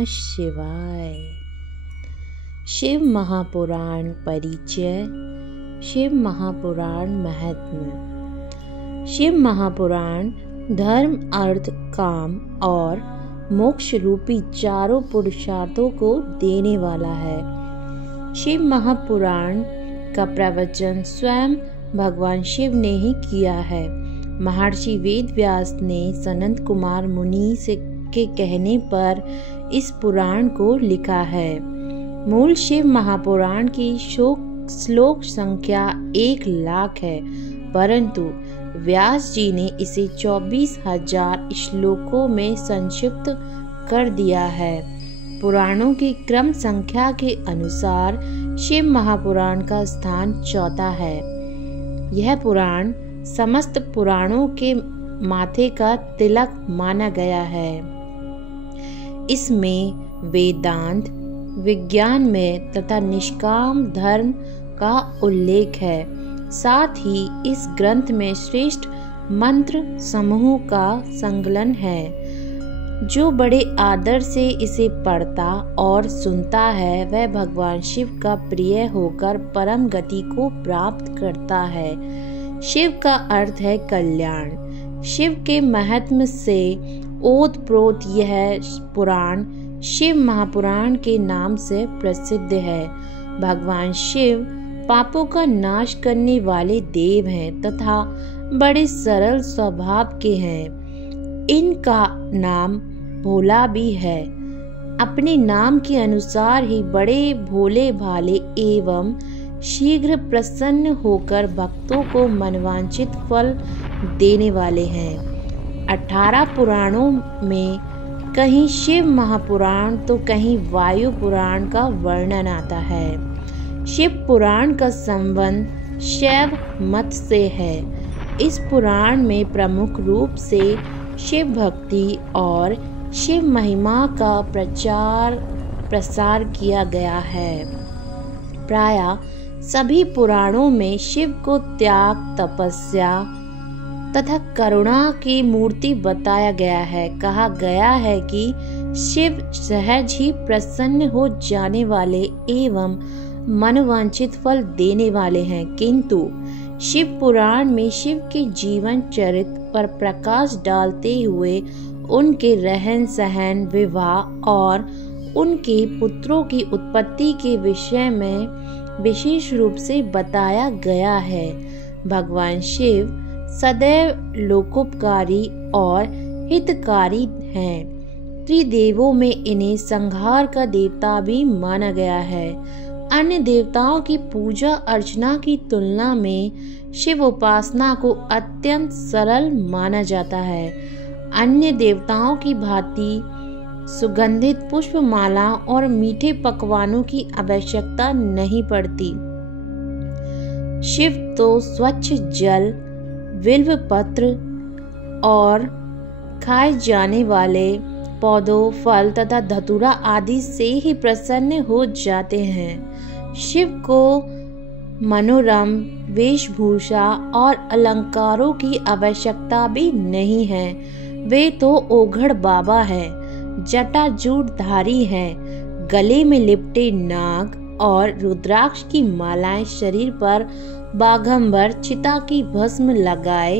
नमः शिवाय। शिव महापुराण परिचय। शिव महापुराण महत्व। शिव महापुराण धर्म, अर्थ, काम और मोक्ष रूपी चारों पुरुषार्थों को देने वाला है। शिव महापुराण का प्रवचन स्वयं भगवान शिव ने ही किया है। महर्षि वेदव्यास ने सनत कुमार मुनि के कहने पर इस पुराण को लिखा है। मूल शिव महापुराण की श्लोक संख्या 1,00,000 है, परंतु व्यास जी ने इसे 24,000 श्लोकों में संक्षिप्त कर दिया है। पुराणों की क्रम संख्या के अनुसार शिव महापुराण का स्थान चौथा है। यह पुराण समस्त पुराणों के माथे का तिलक माना गया है। इसमें वेदांत, विज्ञान में तथा निष्काम धर्म का उल्लेख है। साथ ही इस ग्रंथ में श्रेष्ठ मंत्र समूह का संकलन है। जो बड़े आदर से इसे पढ़ता और सुनता है वह भगवान शिव का प्रिय होकर परम गति को प्राप्त करता है। शिव का अर्थ है कल्याण। शिव के महात्म्य से ओतप्रोत यह पुराण शिव महापुराण के नाम से प्रसिद्ध है। भगवान शिव पापों का नाश करने वाले देव हैं तथा बड़े सरल स्वभाव के हैं। इनका नाम भोला भी है। अपने नाम के अनुसार ही बड़े भोले भाले एवं शीघ्र प्रसन्न होकर भक्तों को मनवांछित फल देने वाले हैं। 18 पुराणों में कहीं शिव महापुराण तो कहीं वायु पुराण का वर्णन आता है। शिव पुराण का संबंध शैव मत से है। इस पुराण में प्रमुख रूप से शिव भक्ति और शिव महिमा का प्रचार प्रसार किया गया है। प्रायः सभी पुराणों में शिव को त्याग, तपस्या तथा करुणा की मूर्ति बताया गया है। कहा गया है कि शिव सहज ही प्रसन्न हो जाने वाले एवं मनवांछित फल देने वाले हैं, किंतु शिव पुराण में शिव के जीवन चरित्र पर प्रकाश डालते हुए उनके रहन सहन, विवाह और उनके पुत्रों की उत्पत्ति के विषय में विशेष रूप से बताया गया है। भगवान शिव सदैव लोकोपकारी और हितकारी हैं। त्रिदेवों में इन्हें संहार का देवता भी माना गया है। अन्य देवताओं की पूजा अर्चना की तुलना में शिव उपासना को अत्यंत सरल माना जाता है। अन्य देवताओं की भांति सुगंधित पुष्पमाला और मीठे पकवानों की आवश्यकता नहीं पड़ती। शिव तो स्वच्छ जल, बिल्व पत्र और खाए जाने वाले पौधों, फल तथा धतूरा आदि से ही प्रसन्न हो जाते हैं। शिव को मनोरम वेशभूषा और अलंकारों की आवश्यकता भी नहीं है। वे तो ओघड़ बाबा है, जटाजूटधारी हैं। गले में लिपटे नाग और रुद्राक्ष की मालाएं शरीर पर बाघंबर चिता की भस्म लगाए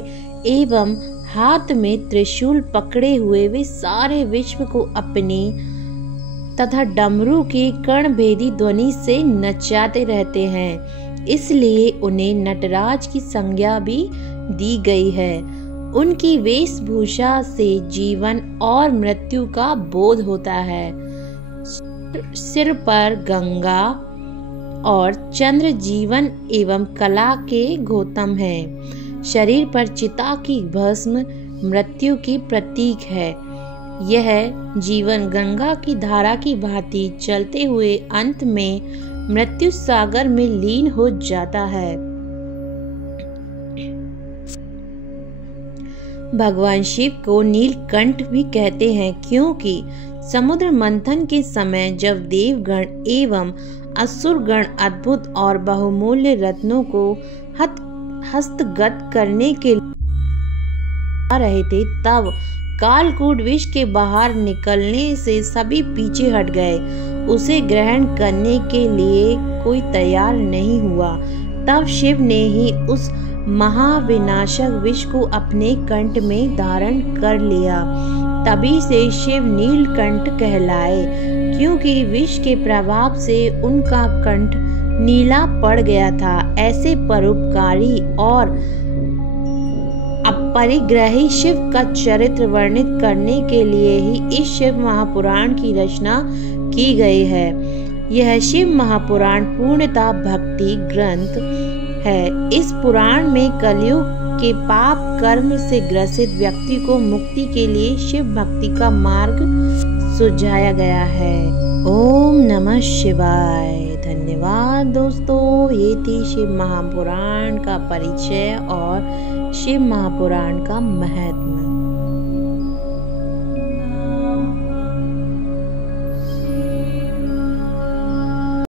एवं हाथ में त्रिशूल पकड़े हुए वे सारे विश्व को अपने तथा डमरू की कर्णभेदी ध्वनि से नचाते रहते हैं। इसलिए उन्हें नटराज की संज्ञा भी दी गई है। उनकी वेशभूषा से जीवन और मृत्यु का बोध होता है। सिर पर गंगा और चंद्र जीवन एवं कला के गौतम हैं। शरीर पर चिता की भस्म मृत्यु की प्रतीक है। यह जीवन गंगा की धारा की भांति चलते हुए अंत में मृत्यु सागर में लीन हो जाता है। भगवान शिव को नीलकंठ भी कहते हैं, क्योंकि समुद्र मंथन के समय जब देवगण एवं असुरगण अद्भुत और बहुमूल्य रत्नों को हस्तगत करने के लिए आ रहे थे, तब कालकूट विष के बाहर निकलने से सभी पीछे हट गए। उसे ग्रहण करने के लिए कोई तैयार नहीं हुआ। तब शिव ने ही उस महाविनाशक विष को अपने कंठ में धारण कर लिया। तभी से शिव नीलकंठ कहलाए, क्योंकि विष के प्रभाव से उनका कंठ नीला पड़ गया था। ऐसे परोपकारी और अपरिग्रही शिव का चरित्र वर्णित करने के लिए ही इस शिव महापुराण की रचना की गई है। यह शिव महापुराण पूर्णतः भक्ति ग्रंथ है। इस पुराण में कलयुग के पाप कर्म से ग्रसित व्यक्ति को मुक्ति के लिए शिव भक्ति का मार्ग सुझाया गया है। ओम नमः शिवाय। धन्यवाद दोस्तों, ये थी शिव महापुराण का परिचय और शिव महापुराण का महत्व।